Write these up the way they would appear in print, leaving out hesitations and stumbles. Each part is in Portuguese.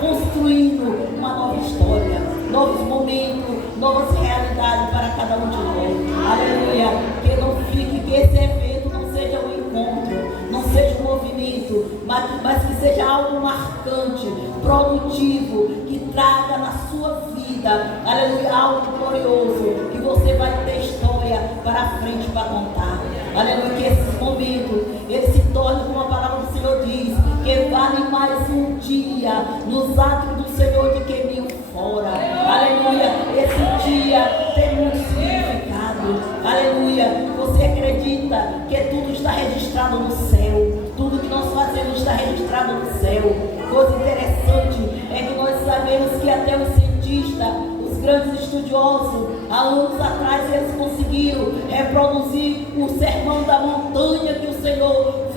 construindo uma nova história, novos momentos, novas realidades para cada um de nós. Aleluia. Que não fique, que esse evento não seja um encontro, não seja um movimento, mas que seja algo marcante, produtivo, que traga na sua vida, aleluia, algo glorioso, que você vai ter história para frente para contar. Aleluia, que esse momento, ele se torne, como a palavra do Senhor diz, que vale mais um dia nos atos do Senhor do que 1000 fora. Aleluia, esse dia tem muito significado. Aleluia, você acredita que tudo está registrado no céu, tudo que nós fazemos está registrado no céu. Coisa interessante é que nós sabemos que até os cientistas, os grandes estudiosos, há anos atrás eles conseguiram reproduzir o sermão da montanha que o Senhor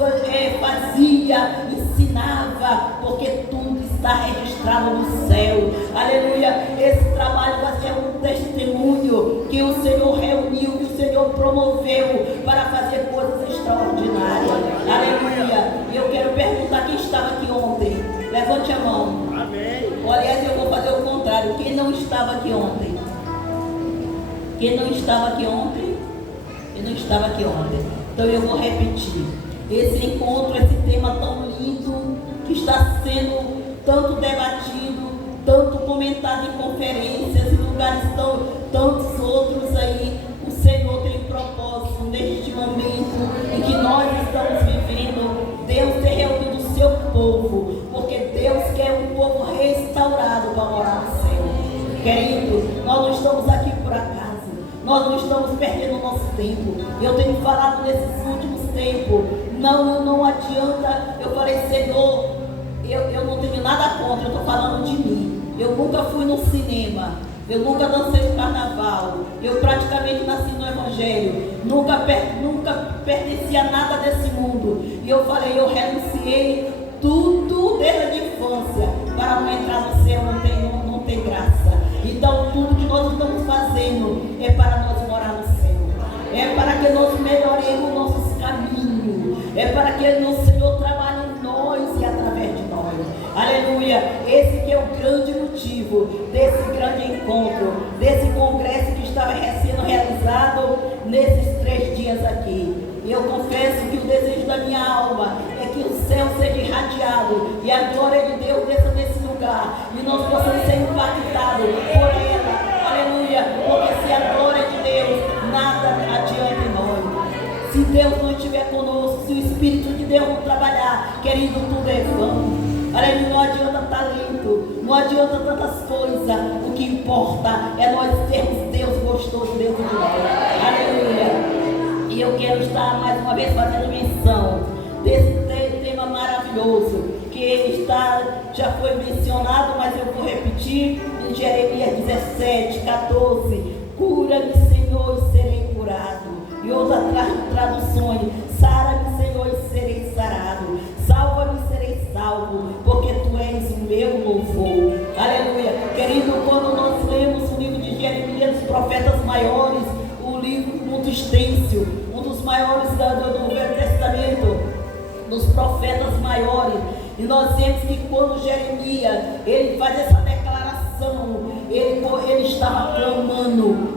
fazia, ensinava, porque tudo está registrado no céu. Aleluia, esse trabalho vai ser um testemunho que o Senhor reuniu, que o Senhor promoveu para fazer coisas extraordinárias. Aleluia, e eu quero perguntar quem estava aqui ontem. Levante a mão. Amém. Aliás, eu vou fazer o contrário. Quem não estava aqui ontem? Quem não estava aqui ontem? Quem não estava aqui ontem? Então eu vou repetir. Esse encontro, esse tema tão lindo, que está sendo tanto debatido, tanto comentado em conferências, em lugares tantos outros aí. O Senhor tem um propósito neste momento em que nós estamos vivendo. Deus tem reunido o seu povo, porque Deus quer um povo restaurado para morar no céu. Querido, nós não estamos aqui por acaso, nós não estamos perdendo o nosso tempo. Eu tenho falado nesses últimos tempos, não adianta. Eu falei, Senhor, eu não tenho nada contra, eu estou falando de mim. Eu nunca fui no cinema, eu nunca dancei no carnaval, eu praticamente nasci no Evangelho, nunca pertenci a nada desse mundo. E eu falei, eu renunciei tudo desde a minha infância, para não entrar no céu não tem graça. Então tudo que nós estamos fazendo é para nós morar no céu, é para que nós melhoremos nossos caminhos, é para que o Senhor trabalhe em nós e através de nós. Aleluia, esse que é o grande motivo desse grande encontro, desse congresso que estava sendo realizado nesses 3 dias aqui. E eu confesso que o desejo da minha alma é que o céu seja irradiado e a glória de Deus desça nesse lugar e nós possamos ser impactados por ela. Aleluia, porque se a glória de Deus, nada adianta em nós. Se Deus não estiver conosco, se o Espírito de Deus não trabalhar, querido, tudo é vão. Aleluia, não adianta talento, não adianta tantas coisas. O que importa é nós termos Deus gostoso dentro de nós. Aleluia. E eu quero estar mais uma vez fazendo menção desse tema maravilhoso que já foi mencionado, mas eu vou repetir em Jeremias 17:14. Cura-me, Senhor, e serei curado. E outras traduções: sara-me, Senhor, e serei sarado. Salva-me, serei salvo, porque tu és o meu louvor. Aleluia. Querido, quando nós lemos o livro de Jeremias, os profetas maiores, o livro muito extenso, um dos maiores do Velho Testamento, dos profetas maiores, e nós vemos que quando Jeremias ele faz essa declaração, ele estava clamando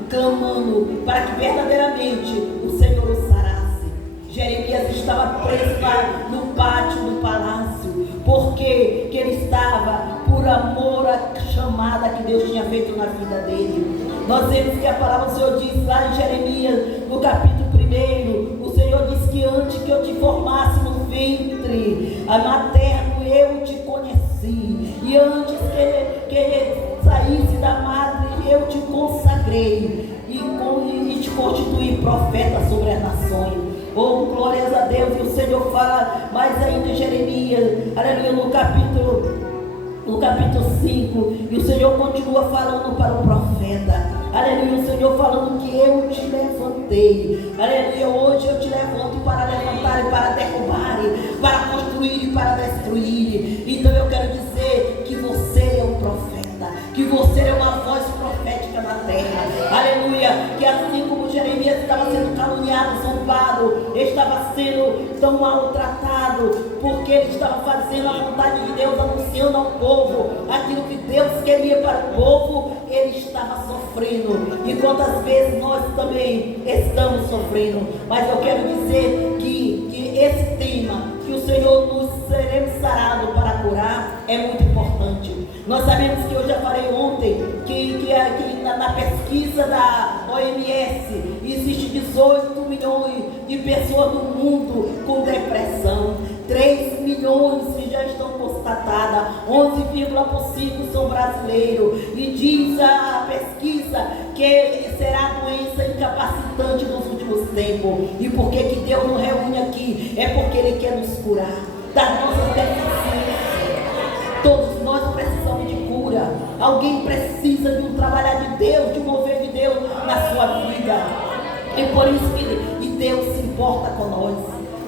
para que verdadeiramente o Senhor o sarasse. Jeremias estava preso no pátio do palácio, porque que ele estava por amor à chamada que Deus tinha feito na vida dele. Nós vemos que a palavra do Senhor diz lá em Jeremias, no capítulo 1, o Senhor diz que antes que eu te formasse no ventre materno, eu te conheci. E antes que saísse da madre, eu te consagrei e te constituí profeta sobre as nações. Oh, glórias a Deus. E o Senhor fala mais ainda em Jeremias, aleluia, no capítulo 5, e o Senhor continua falando para o profeta, aleluia, o Senhor falando que eu te levantei, aleluia, hoje eu te levanto para levantar e para derrubar, para construir e para destruir. Então eu quero dizer que você é um profeta, que você é uma voz profética na terra, aleluia, que assim como Jeremias estava sendo caluniado, zombado, estava sendo tão maltratado, frustrado, porque ele estava fazendo a vontade de Deus, anunciando ao povo aquilo que Deus queria para o povo. Ele estava sofrendo, e quantas vezes nós também estamos sofrendo. Mas eu quero dizer que esse tema, que o Senhor nos seremos sarados para curar, é muito importante. Nós sabemos que eu já falei ontem que na pesquisa da OMS existe 18 milhões de pessoas no mundo com depressão. 3 milhões que já estão constatadas, 11,5% são brasileiros, e diz a pesquisa que será a doença incapacitante nos últimos tempos. E por que Deus nos reúne aqui? É porque Ele quer nos curar das nossas deficiências. Todos nós precisamos de cura. Alguém precisa de um trabalhar de Deus, de um mover de Deus na sua vida. E por isso que Deus se importa com nós.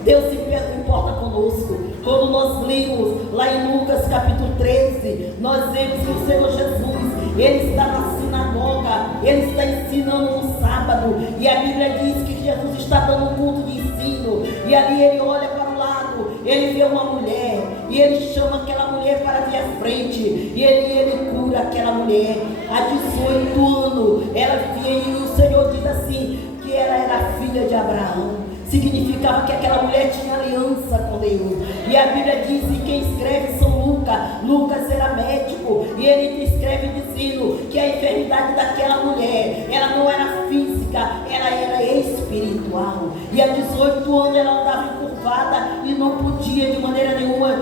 Deus se importa conosco. Quando nós lemos lá em Lucas capítulo 13, nós vemos que o Senhor Jesus, Ele está na sinagoga, Ele está ensinando no sábado, e a Bíblia diz que Jesus está dando um culto de ensino, e ali Ele olha para o lado, Ele vê uma mulher, e Ele chama aquela mulher para vir à frente, e Ele cura aquela mulher. Há 18 anos, ela via, e o Senhor diz assim, que ela era filha de Abraão. Significava que aquela mulher tinha aliança com Deus. E a Bíblia diz, e quem escreve São Lucas, Lucas era médico, e ele escreve dizendo que a enfermidade daquela mulher, ela não era física, ela era espiritual. E há 18 anos ela andava encurvada e não podia de maneira nenhuma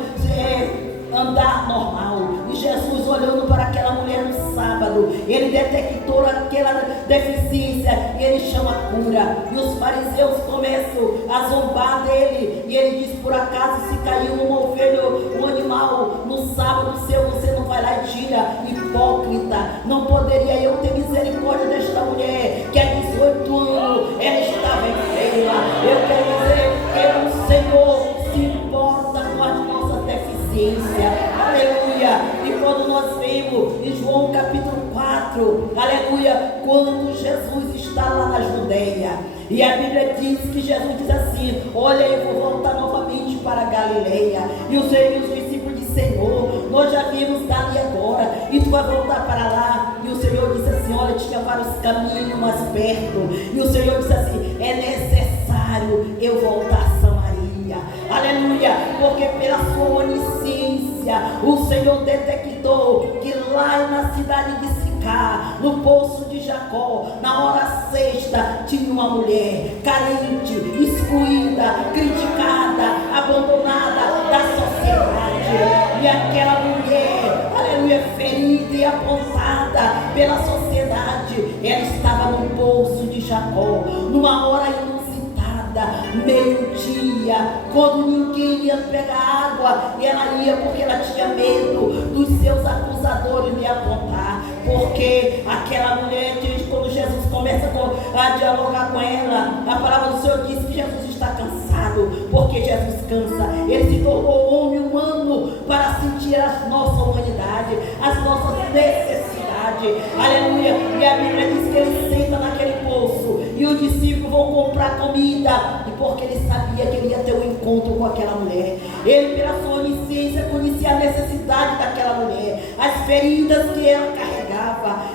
andar normal. E Jesus, olhando para aquela mulher no sábado, Ele detectou aquela deficiência e Ele chama a cura. E os fariseus começam a zombar dele, e ele diz: por acaso se caiu uma ovelha, um animal no sábado seu, você não vai lá e tira? Hipócrita, não poderia eu ter misericórdia desta mulher que há 18 anos ela estava enferma? Eu quero dizer que o Senhor se importa com as nossas deficiências. Aleluia. E quando nós vemos em João capítulo 4, aleluia, quando Jesus está lá na Judeia, e a Bíblia diz que Jesus diz assim: olha, eu vou voltar novamente para a Galileia. E os discípulos disseram: Senhor, nós já vimos dali agora, e tu vai voltar para lá. E o Senhor disse assim: olha, tinha vários caminhos mais perto. E o Senhor disse assim: é necessário eu voltar a Samaria. Aleluia, porque pela sua onisciência o Senhor detectou que lá na cidade de Sicar, no poço de Jacó, na hora sexta, tinha uma mulher carente, excluída, criticada, abandonada da sociedade. E aquela mulher, aleluia, ferida e apontada pela sociedade, ela estava no poço de Jacó, numa hora inusitada, meio-dia, quando ninguém ia pegar água, e ela ia porque ela tinha medo dos seus acusadores lhe apontar. Porque aquela mulher, quando Jesus começa a dialogar com ela, a palavra do Senhor diz que Jesus está cansado, porque Jesus cansa. Ele se tornou homem humano para sentir a nossa humanidade, as nossas necessidades. Aleluia. E a Bíblia diz que ele senta naquele poço, e os discípulos vão comprar comida, e porque ele sabia que ele ia ter um encontro com aquela mulher. Ele, pela sua onisciência, conhecia a necessidade daquela mulher, as feridas que ela carregava.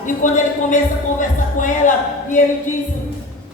E quando ele começa a conversar com ela, e ele diz: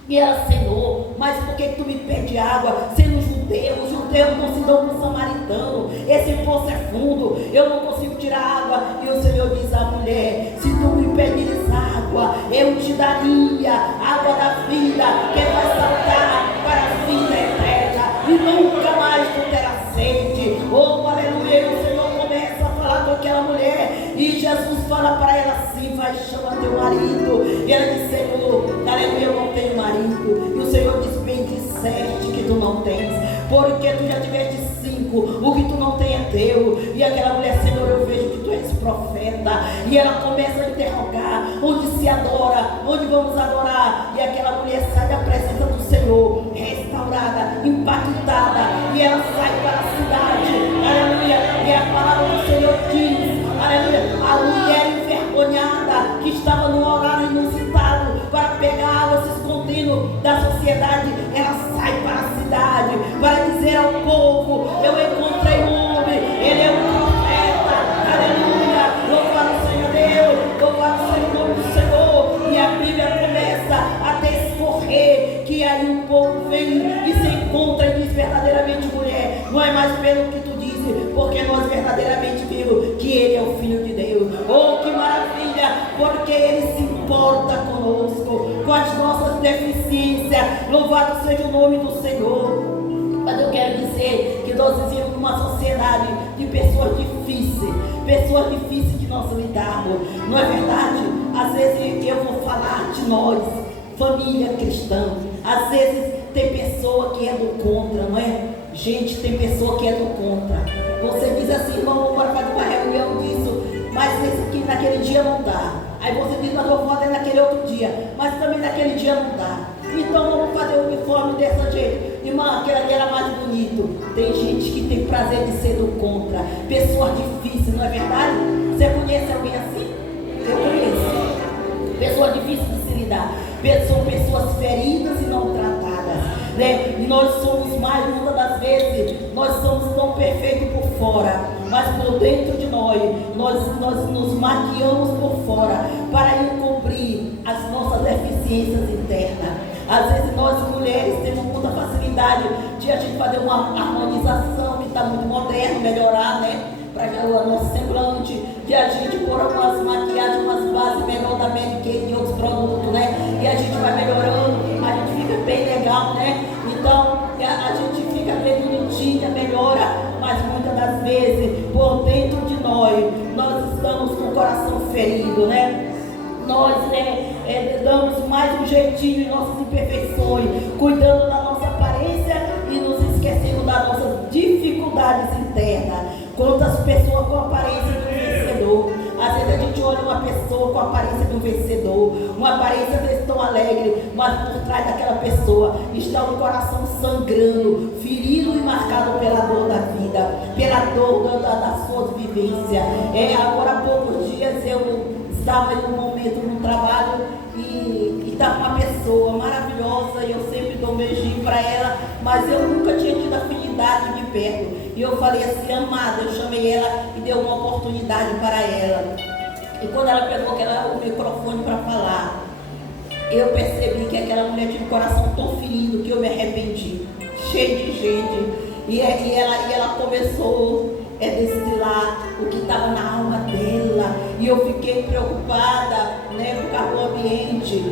e ela: Senhor, mas por que tu me pede água? Sendo judeu, os judeus não se dão com o samaritano, esse poço é fundo, eu não consigo tirar água. E o Senhor diz à mulher: se tu me pedires água, eu te daria água da vida, que vai saltar para a vida eterna, e nunca mais tu terás sede. Oh, aleluia. E o Senhor começa a falar com aquela mulher, e Jesus fala para ela assim: vai, chama teu marido. E ela diz: Senhor, aleluia, eu não tenho marido. E o Senhor diz: bem disseste que tu não tens, porque tu já tiveste 5, o que tu não tem é teu. E aquela mulher: Senhor, eu vejo que tu és profeta. E ela começa a interrogar: onde se adora? Onde vamos adorar? E aquela mulher sai da presença do Senhor, restaurada, impactada, e ela sai para a cidade. Aleluia. E a palavra do Senhor diz: aleluia, a mulher envergonhada, que estava no horário inusitado para pegar água, se escondendo da sociedade, ela sai para a cidade para dizer ao povo: eu Louvado seja o nome do Senhor. Mas eu quero dizer que nós vivemos numa sociedade de pessoas difíceis de nós lidarmos. Não é verdade? Às vezes eu vou falar de nós, família cristã. Às vezes tem pessoa que é do contra, não é? Gente, tem pessoa que é do contra. Você diz assim, irmão, bora fazer uma reunião disso, mas aqui, naquele dia não dá. Aí você diz, nós vamos fazer naquele outro dia, mas também naquele dia não dá. Então vamos fazer o uniforme dessa jeito. Irmã, aquele ali era mais bonito. Tem gente que tem prazer de ser do contra. Pessoas difíceis, não é verdade? Você conhece alguém assim? Eu conheço. Pessoas difíceis de se lidar. São pessoas feridas e não tratadas, né? E nós somos mais, muitas das vezes, nós somos tão perfeitos por fora, mas por dentro de nós nos maquiamos por fora para encobrir as nossas deficiências internas. Às vezes nós mulheres temos muita facilidade de a gente fazer uma harmonização que está muito moderno, melhorar, né? Para o nosso semblante, de a gente pôr algumas maquiagens, umas bases melhor da Mary Kay e outros produtos, né? E a gente vai melhorando, a gente fica bem legal, né? Então a gente fica bem bonitinha, melhora, mas muitas das vezes, por dentro de nós estamos com o coração ferido, né? Nós damos mais um jeitinho em nossas imperfeições, cuidando da nossa aparência e nos esquecendo das nossas dificuldades internas. Quantas pessoas com a aparência de um vencedor? Às vezes a gente olha uma pessoa com a aparência de um vencedor, uma aparência às vezes tão alegre, mas por trás daquela pessoa está um coração sangrando, ferido e marcado pela dor da vida, pela dor da sua vivência. Agora há poucos dias eu estava em um momento no trabalho e estava uma pessoa maravilhosa e eu sempre dou um beijinho para ela, mas eu nunca tinha tido afinidade de perto. E eu falei assim, amada, eu chamei ela e dei uma oportunidade para ela. E quando ela pegou o microfone para falar, eu percebi que aquela mulher tinha um coração tão ferido que eu me arrependi, cheio de gente. E ela começou a destilar o que estava na alma dela. E eu fiquei preocupada, né, por causa do ambiente.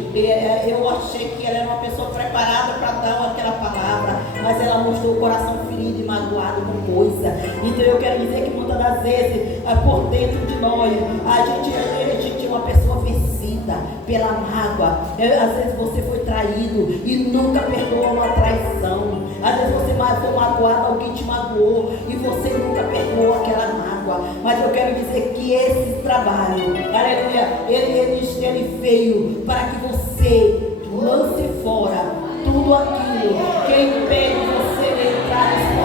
Eu achei que ela era uma pessoa preparada para dar aquela palavra, mas ela mostrou o coração ferido e magoado com coisa. Então eu quero dizer que muitas das vezes, por dentro de nós, a gente é uma pessoa vencida pela mágoa. Às vezes você foi traído e nunca perdoou uma traição. Às vezes você foi magoado, alguém te magoou e você nunca perdoou aquela mágoa. Mas eu quero dizer que esse trabalho, aleluia, ele veio para que você lance fora tudo aquilo que impede você de entrar nesse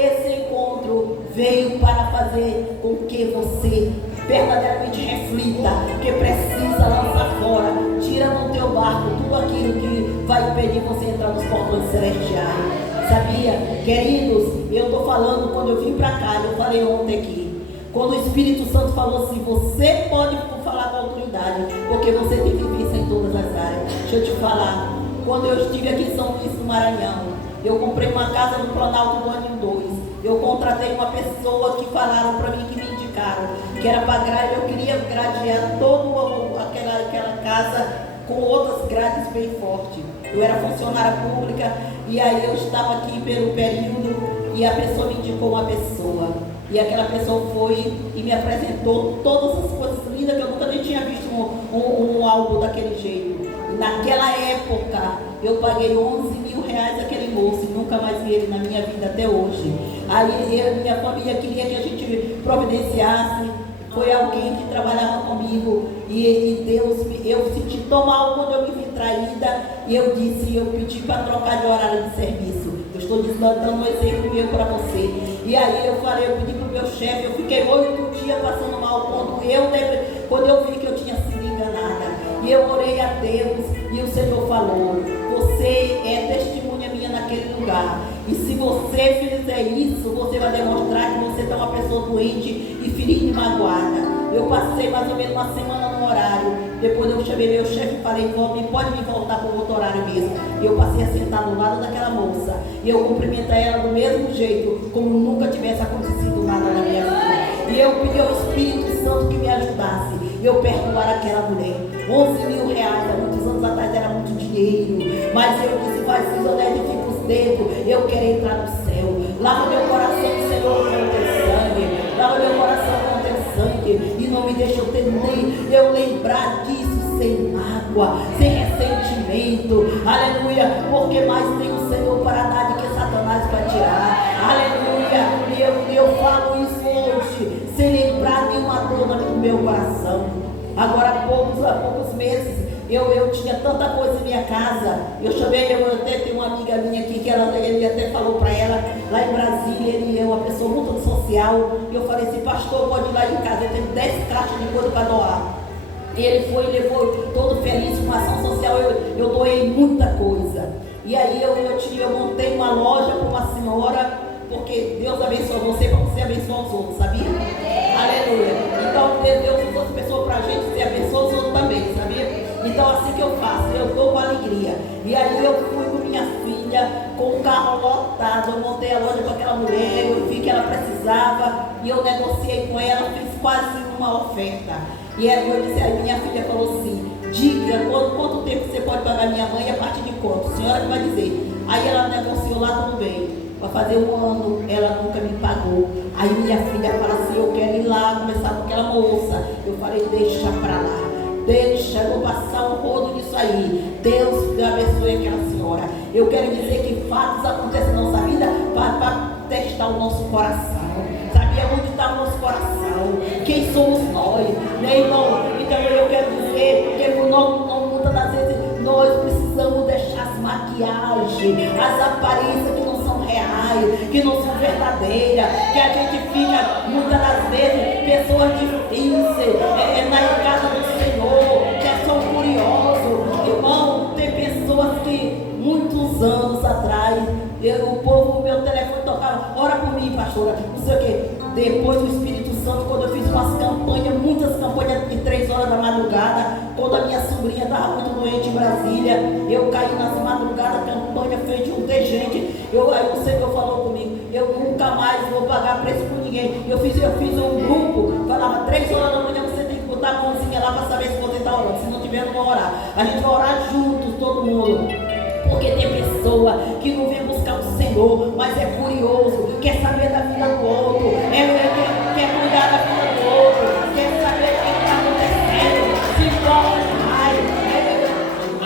Esse encontro veio para fazer com que você verdadeiramente reflita que precisa lançar fora, tira no teu barco tudo aquilo que vai impedir você entrar nos portões celestiais. Sabia? Queridos, eu estou falando, quando eu vim para cá, eu falei ontem aqui, quando o Espírito Santo falou assim, você pode falar com autoridade, porque você tem vivência em todas as áreas. Deixa eu te falar, quando eu estive aqui em São Luís do Maranhão, eu comprei uma casa no Planalto do Aninho 2. Eu contratei uma pessoa que falaram para mim, que me indicaram, que era para grade, eu queria gradear toda aquela casa com outras grades bem fortes. Eu era funcionária pública e aí eu estava aqui pelo período e a pessoa me indicou uma pessoa. E aquela pessoa foi e me apresentou todas as coisas lindas que eu nunca nem tinha visto um álbum daquele jeito. E naquela época eu paguei 11 mil reais aquele moço e nunca mais vi ele na minha vida até hoje. Aí minha família queria que a gente providenciasse. Foi alguém que trabalhava comigo e Deus, eu senti tão mal quando eu me vi traída e eu pedi para trocar de horário de serviço. Eu estou dando um exemplo meu para você. E aí eu pedi para o meu chefe, eu fiquei 8 dias passando mal quando eu vi que eu tinha sido enganada. E eu orei a Deus e o Senhor falou, você é testemunha minha naquele lugar. E se você fizer isso, você vai demonstrar que você é uma pessoa doente e ferida e magoada. Eu passei mais ou menos uma semana no horário. Depois eu chamei meu chefe e falei, pode me voltar para o outro horário mesmo. E eu passei a sentar do lado daquela moça. E eu cumprimentei ela do mesmo jeito, como nunca tivesse acontecido nada na minha vida. E eu pedi ao Espírito Santo que me ajudasse. Eu perdoar aquela mulher. 11 mil reais, há muitos anos atrás era muito dinheiro, mas eu disse, vai se eu fica os dedos, eu quero entrar no céu. Lava meu coração, Senhor, com o teu sangue, lava meu coração com o teu sangue, e não me deixa eu lembrar disso sem mágoa, sem ressentimento, aleluia, porque mais tem o Senhor para dar do que Satanás para tirar, aleluia. E eu falo isso hoje, sem lembrar nenhuma dor no meu coração. Agora há poucos meses, eu tinha tanta coisa em minha casa. Eu chamei, eu até tenho uma amiga minha aqui, que ele até falou para ela, lá em Brasília, ele é uma pessoa muito social. E eu falei assim, pastor, pode ir lá em casa, eu tenho 10 caixas de coisa para doar. E ele foi e levou todo feliz com ação social. Eu doei muita coisa. E aí eu montei uma loja para uma senhora, porque Deus abençoa você para você abençoar os outros, sabia? Aleluia. Então Deus usou as pessoas para a gente, você abençoa os outros também, sabia? Então assim que eu faço, eu dou com alegria. E aí eu fui com minha filha, com um carro lotado, eu montei a loja com aquela mulher, eu vi que ela precisava, e eu negociei com ela, fiz quase uma oferta. E aí eu disse, aí minha filha falou assim, diga quanto tempo você pode pagar minha mãe, a partir de quanto? A senhora que vai dizer. Aí ela negociou lá, tudo bem. Para fazer 1 ano, ela nunca me pagou. Aí minha filha fala assim, eu quero ir lá conversar com aquela moça. Eu falei, deixa pra lá. Deixa, eu vou passar um rodo nisso aí. Deus abençoe aquela senhora. Eu quero dizer que fatos acontecem na nossa vida para testar o nosso coração. Sabia onde está o nosso coração? Quem somos nós? Né, irmão? Então eu quero dizer que muitas das vezes nós precisamos deixar as maquiagens, as aparências que não são reais, que não são verdadeiras, que a gente fica muitas das vezes pessoas difíceis na casa do Senhor, que são curiosos. Irmão, tem pessoas que muitos anos atrás, o povo, meu telefone tocava, ora por mim, pastora, não sei o que. Depois do Espírito Santo, quando eu fiz umas campanhas, muitas campanhas de 3 horas da madrugada, quando a minha sobrinha estava muito doente em Brasília, eu caí nas madrugadas, a campanha fez juntar gente. Aí o Senhor falou comigo, eu nunca mais vou pagar preço por ninguém. Eu fiz um grupo, falava 3 horas da manhã, você tem que botar a mãozinha lá para saber se você está orando. Se não tiver, não vou orar. A gente vai orar juntos, todo mundo. Porque tem pessoa que não vem buscar o Senhor, mas é curioso, quer saber da vida do outro, quer cuidar da vida do outro, quer saber o que está acontecendo, se ora mais,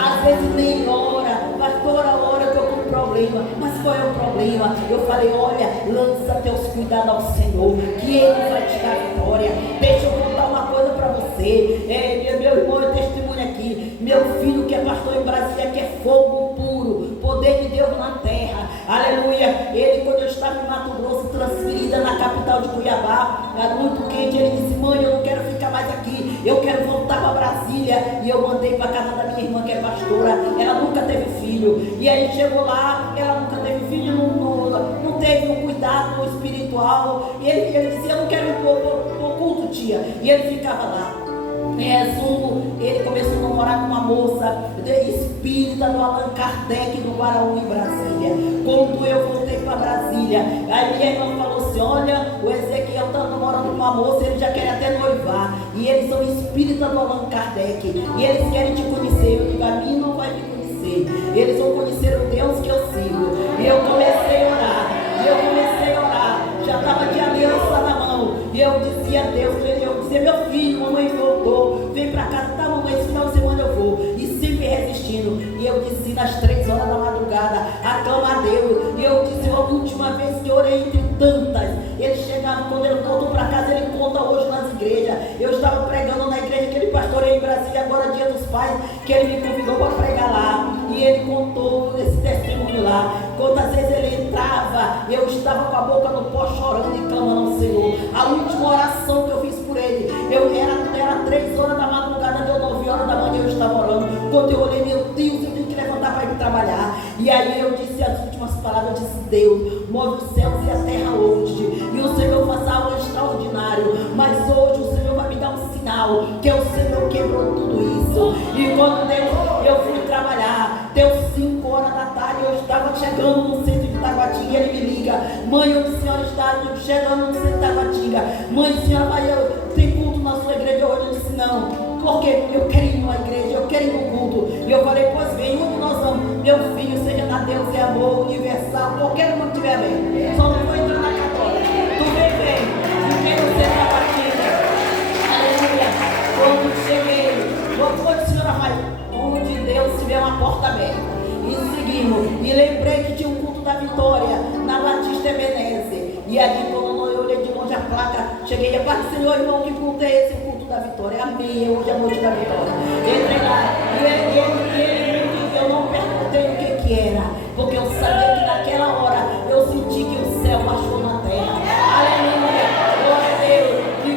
às vezes nem ora, mas toda hora eu estou com problema. Mas qual é o problema? Eu falei, olha, lança teus cuidados ao Senhor, que Ele vai te dar vitória. Deixa eu contar uma coisa para você, meu irmão, eu testemunho aqui, meu filho que é pastor em Brasília, que é fogo puro, poder de Deus na terra, aleluia. Ele, quando eu estava em Mato Grosso, transferida na capital de Cuiabá, era muito quente, ele disse, mãe, eu não quero ficar mais aqui, eu quero voltar para Brasília. E eu mandei para casa da minha irmã, que é pastora, ela nunca teve filho, e aí chegou lá, ela nunca teve filho, não teve um cuidado espiritual, e ele dizia, eu não quero ir para o culto, tia, e ele ficava lá. Em resumo, ele começou a namorar com uma moça espírita do Allan Kardec do Guaraú em Brasília. Quando eu voltei para Brasília, aí minha irmã falou assim, olha, o Ezequiel está namorando com uma moça, ele já quer até noivar, e eles são espíritas do Allan Kardec, e eles querem te conhecer. Eu digo, a mim não vai me conhecer, eles vão conhecer o Deus que eu sigo. E eu comecei a orar, já estava de aliança na mão, e eu dizia a Deus, eu dizia, meu filho, mamãe voltou, vem para casa, tá mamãe, esse final de semana eu vou, e sempre resistindo. E eu disse nas 3 horas da madrugada, aclama a Deus. E eu disse, a última vez que eu orei entre tantas, ele chegava, quando ele voltou para casa, ele conta hoje nas igrejas. Eu estava pregando na igreja que ele pastoreia em Brasília, agora Dia dos Pais, que ele me convidou para pregar lá, e ele contou esse testemunho lá. Quantas vezes ele entrava, eu estava com a boca no pó chorando e clamando ao Senhor. A última oração que eu fiz por ele, era 3 horas da madrugada, deu 9 horas da manhã, eu estava orando. Quando eu olhei, meu Deus, eu tenho que levantar para ir trabalhar. E aí eu disse as últimas palavras, eu disse, Deus, move os céus e a terra hoje, e o Senhor faz algo extraordinário, mas hoje o Senhor vai me dar um sinal, que o Senhor quebrou tudo isso. E quando eu fui trabalhar, deu 5 horas da tarde, eu estava chegando no centro de Taguatinga, e ele me liga, mãe, onde a senhora está? Chegando no centro de Taguatinga, mãe, a senhora vai, tem culto na sua igreja hoje? Eu disse, não. porque eu quero ir numa igreja, eu quero ir no culto. E eu falei, pois vem, onde nós vamos? Meu filho, seja da Deus e amor universal, qualquer um que estiver bem. Só não vou entrar na católica. Tu vem, fiquei no centro da batida. Aleluia. Quando cheguei, quando a senhora vai, onde Deus tiver uma porta aberta. E seguimos. E lembrei que tinha um culto da Vitória, na Batista Ebenezer. E ali, quando eu olhei de longe a placa, cheguei e falei, Senhor, irmão, que culto é esse? O culto da Vitória. Amém, hoje é a noite da Vitória. Entrei lá, e ele eu não perguntei o que era, porque eu sabia que naquela hora eu senti que o céu baixou na terra. Aleluia, glória a Deus. E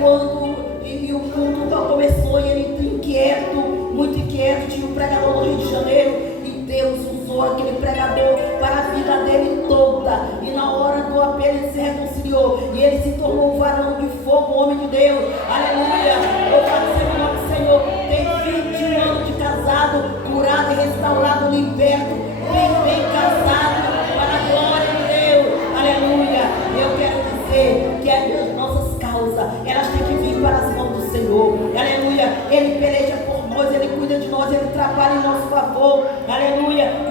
quando o culto começou, e ele inquieto, muito inquieto, tinha um pregador no Rio de Janeiro. Deus usou aquele pregador para a vida dele toda. E na hora do apelo ele se reconciliou. E ele se tornou um varão de fogo, um homem de Deus. Aleluia. Louvado seja o nome do Senhor. Tem 21 anos de casado, curado e restaurado, liberto, bem casado, para a glória de Deus. Aleluia. Eu quero dizer que as nossas causas, elas têm que vir para as mãos do Senhor. Aleluia. Ele peleja por nós, ele cuida de nós, ele trabalha em nosso favor. Aleluia.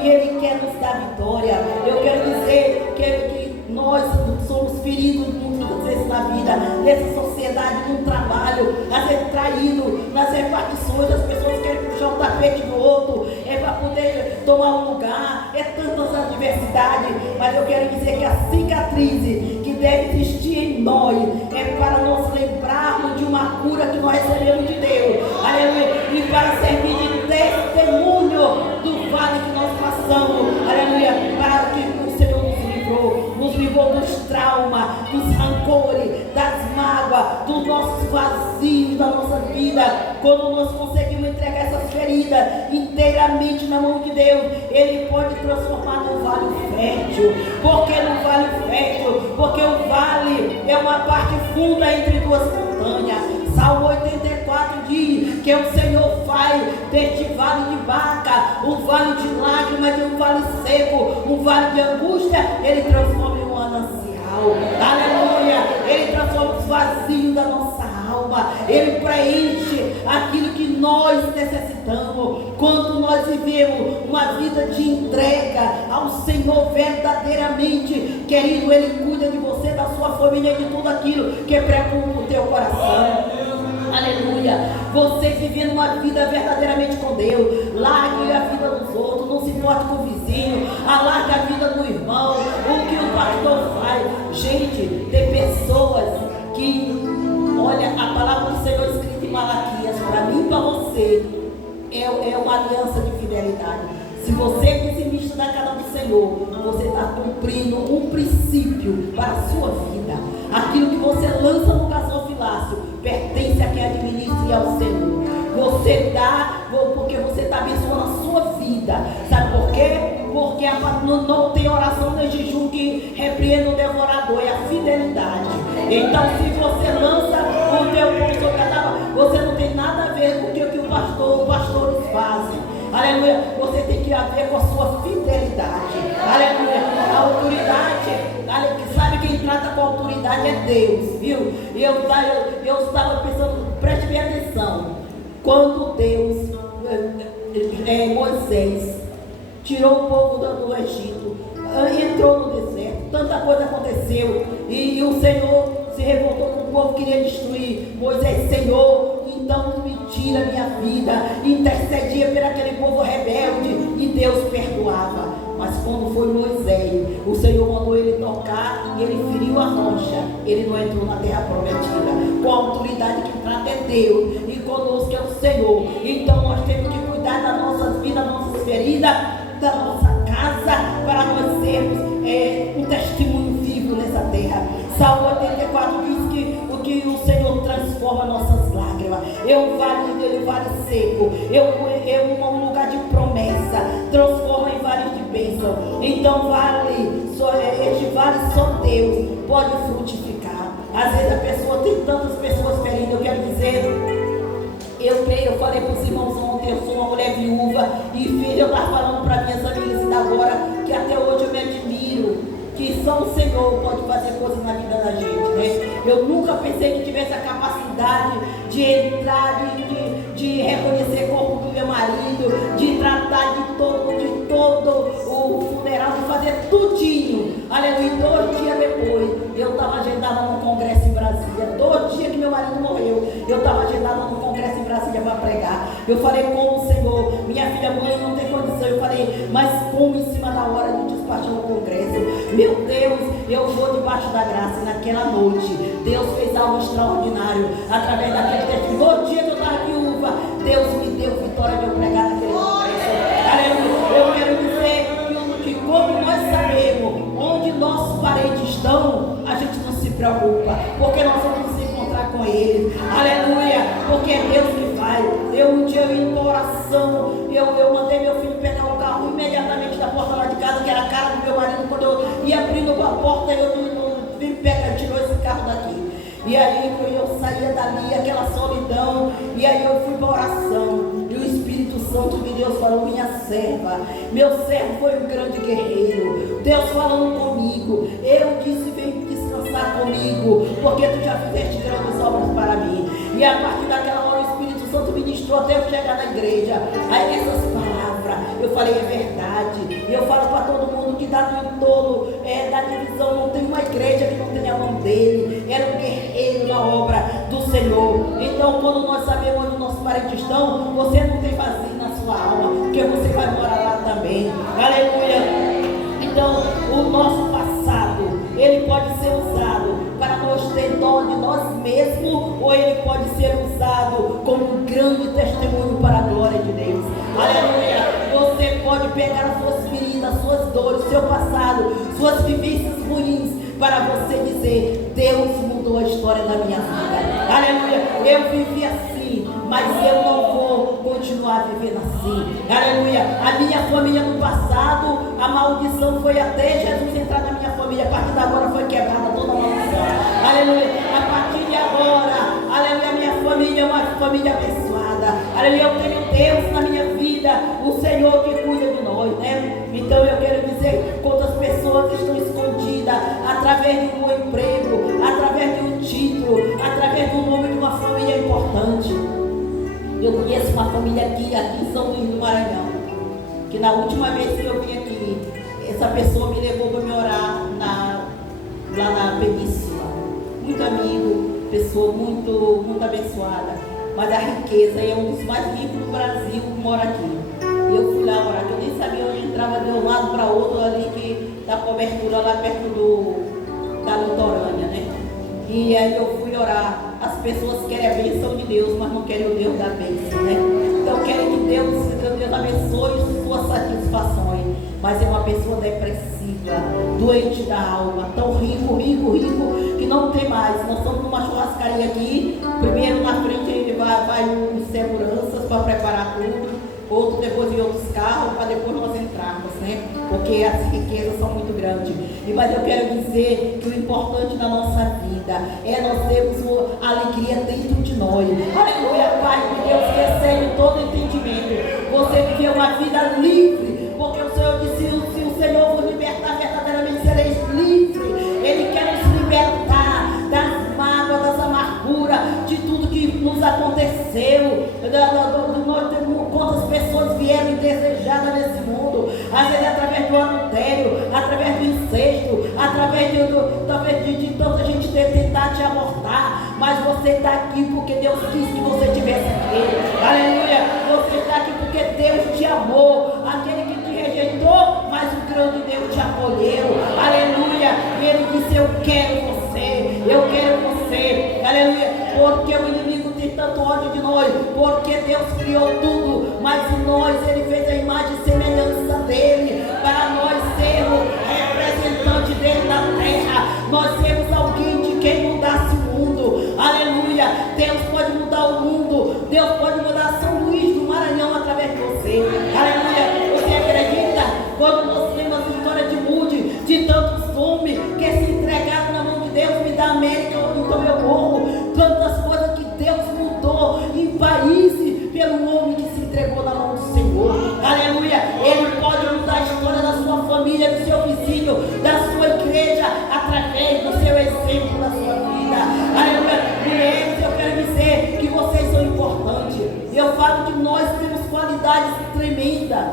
E ele quer nos dar vitória. Eu quero dizer que nós somos feridos muitas vezes na vida, nessa sociedade, no trabalho, a ser traído nas repartições. As pessoas querem puxar o tapete do outro, para poder tomar um lugar. Tantas adversidades, mas eu quero dizer que a cicatriz que deve existir em nós é para nos lembrarmos de uma cura que nós recebemos de Deus. Aleluia. E para servir de testemunho do vale que nós passamos. Aleluia. Para que o Senhor nos livrou dos traumas, dos rancores, das mágoas, dos nossos vazios da nossa vida. Quando nós conseguimos entregar essas feridas inteiramente na mão de Deus, Ele pode transformar no vale fértil. Por que no vale fértil? Porque o vale é uma parte funda entre duas montanhas. Salmo 84 diz que o Senhor faz deste vale de vaca um vale de lágrimas, de um vale seco, um vale de angústia. Ele transforma em um manancial. Aleluia. Ele transforma os vazios da nossa alma. Ele preenche aquilo que nós necessitamos. Quando nós vivemos uma vida de entrega ao Senhor verdadeiramente, querido, Ele cuida de você, da sua família, de tudo aquilo que preocupa o teu coração. Aleluia. Você vivendo uma vida verdadeiramente com Deus. Largue a vida dos outros, não se importe com o vizinho, alargue a vida do irmão, o que o pastor faz. Gente, tem pessoas que, olha, a palavra do Senhor escrita em Malaquias, para mim e para você, é uma aliança de fidelidade. Se você é dizimista da casa do Senhor, você está cumprindo um princípio para a sua vida. Aquilo que você lança no gasofilácio pertence a quem administra e ao Senhor. Você dá porque você está abençoando a sua vida. Sabe por quê? Porque não tem oração nem jejum que repreenda o devorador, é a fidelidade. Então, se você lança o teu pão, você não tem nada a ver com o que os pastores fazem. Aleluia. Você tem que ver com a sua fidelidade. Aleluia. A autoridade, sabe quem trata com a autoridade é Deus, viu? E eu estava pensando, preste bem atenção. Quando Deus, Moisés, tirou o povo do Egito, entrou no deserto, tanta coisa aconteceu, e o Senhor se revoltou com o povo, queria destruir. Moisés, Senhor, então me tira a minha vida. Intercedia por aquele povo rebelde, e Deus perdoava. Mas quando foi Moisés, o Senhor mandou ele tocar e ele feriu a rocha. Ele não entrou na terra prometida. Com a autoridade que trata é Deus, e conosco é o Senhor. Então nós temos que cuidar das nossas vidas, das nossas feridas, da nossa casa, para nós sermos um testemunho vivo nessa terra. Salmo 84 diz que o Senhor transforma nossas lágrimas. É um vale seco, é um lugar de promessa, transforma em vale de bênção. Então este vale só Deus pode frutificar. Às vezes a pessoa tem tantas pessoas feridas. Eu quero dizer, eu falei para os irmãos ontem, eu sou uma mulher viúva, e filha, eu estava falando para minhas amigas agora, que até hoje eu me admiro que só o Senhor pode fazer coisas na vida da gente, né? Eu nunca pensei que tivesse a capacidade de entrar, de reconhecer o corpo do meu marido, de tratar de todo o funeral, de fazer tudinho. Aleluia. 2 dias depois, eu estava agendada num congresso em Brasília. 2 dias que meu marido morreu, eu estava agendada num congresso em Brasília para pregar. Eu falei, como, Senhor? Minha filha, mãe, não tem condição. Eu falei, mas como em cima da hora de despachar o congresso? Meu Deus, eu vou debaixo da graça. Naquela noite, Deus fez algo extraordinário através daquele testemunho. 2 dias que eu estava viúva, Deus me deu vitória de eu pregar naquele congresso. Aleluia. Eu quero dizer que como nós sabemos onde nossos parentes estão, a gente não se preocupa, porque nós vamos nos encontrar com eles. Aleluia. Porque é Deus que faz. Um dia eu indo para oração, eu mandei meu filho pegar o carro imediatamente da porta lá de casa, que era a cara do meu marido. Quando eu ia abrindo a porta, eu vim pegar, tirou esse carro daqui. E aí eu saía dali, aquela solidão, e aí eu fui para oração. E o Espírito Santo de Deus falou, minha serva, meu servo foi um grande guerreiro. Deus falando comigo. Eu disse, vem descansar comigo, porque tu já fizeste grandes obras para mim. E a partir daquela hora o Espírito Santo ministrou até eu chegar na igreja. Aí essas palavras, eu falei, é verdade. E eu falo para todo mundo que dá no entorno da divisão, não tem uma igreja que não tenha a mão dele. Era um guerreiro na obra do Senhor. Então, quando nós sabemos onde nossos parentes estão, você não tem vazio na sua alma, porque você vai morar lá também. Aleluia. Então, o nosso passado, ele pode ser usado para nós ter dó de nós mesmos, ou ele pode ser usado como um grande testemunho para a glória de Deus. Aleluia. Você pode pegar as suas feridas, as suas dores, seu passado, suas vivências ruins, para você dizer, Deus mudou a história da minha vida. Aleluia. Eu vivi assim, mas eu não vou continuar vivendo assim. Aleluia. A minha família no passado, a maldição foi até Jesus entrar na minha família. A partir de agora foi quebrada toda a maldição. Aleluia. A partir de agora, aleluia, minha família é uma família abençoada. Aleluia. Eu tenho Deus na minha vida, o Senhor que cuida de nós, né? Então eu quero dizer, quantas pessoas estão escondidas através de um bom emprego, através de um título, através do nome de uma família importante. Eu conheço uma família aqui em São Luís do Maranhão, que na última vez que eu vim aqui, essa pessoa me levou para me orar lá na Península. Muito amigo, pessoa muito abençoada. Mas a riqueza, é um dos mais ricos do Brasil, mora aqui. E eu fui lá orar, que eu nem sabia onde entrava de um lado para outro, ali que da cobertura, lá perto da litorânea, né? E aí eu fui orar. As pessoas querem a bênção de Deus, mas não querem o Deus da bênção, né? Então querem que Deus abençoe suas satisfações. Mas é uma pessoa depressiva, doente da alma, tão rico, que não tem mais. Nós estamos numa churrascaria aqui, primeiro na frente ele vai os seguranças para preparar tudo, outro depois em outros carros, para depois nós entrarmos, né? Porque as riquezas são muito grandes. Mas eu quero dizer que o importante da nossa vida é nós termos a alegria dentro de nós. Aleluia, Pai, que Deus recebe todo entendimento. Você viver uma vida livre, porque o Senhor disse, se o Senhor vos libertar, verdadeiramente sereis livres. Ele quer nos libertar das mágoas, das amarguras, de tudo que nos aconteceu. Quantas pessoas vieram indesejadas nesse mundo, às vezes através do adultério, através do incesto, através de tanta gente tentar te abortar, mas você está aqui porque Deus quis que você estivesse aqui. Aleluia. Você está aqui porque Deus te amou. Aquele que te rejeitou, mas o grande Deus te acolheu. Aleluia. E Ele disse, eu quero você. Aleluia. Porque o inimigo tem tanto ódio de nós, porque Deus criou tudo, mas em nós Ele fez a imagem e semelhança dele, para nós sermos representantes dele na terra, nós sermos alguém de quem mudasse o mundo. Aleluia. Deus pode mudar o mundo, Deus pode mudar São Luís do Maranhão através de você. Aleluia. Você acredita? Quando nós temos a história de Mude, de tantos homens que se entregaram na mão de Deus, me dá América, então eu morro. Tantas coisas que Deus mudou em países pelo homem que se entregou na mão do Senhor. Aleluia. Ele pode mudar a história da sua família, do seu vizinho, da sua igreja. qualidades tremendas.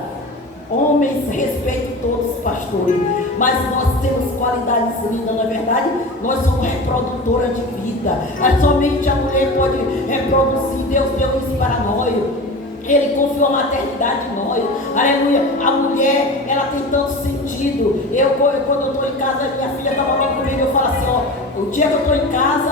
Homens, respeito todos os pastores, mas nós temos qualidades lindas, na verdade. Nós somos reprodutoras de vida. Somente a mulher pode reproduzir. Deus deu isso para nós. Ele confiou a maternidade em nós. Aleluia. A mulher, ela tem tanto sentido. Quando eu estou em casa, minha filha está falando comigo, eu falo assim, ó, o dia que eu estou em casa,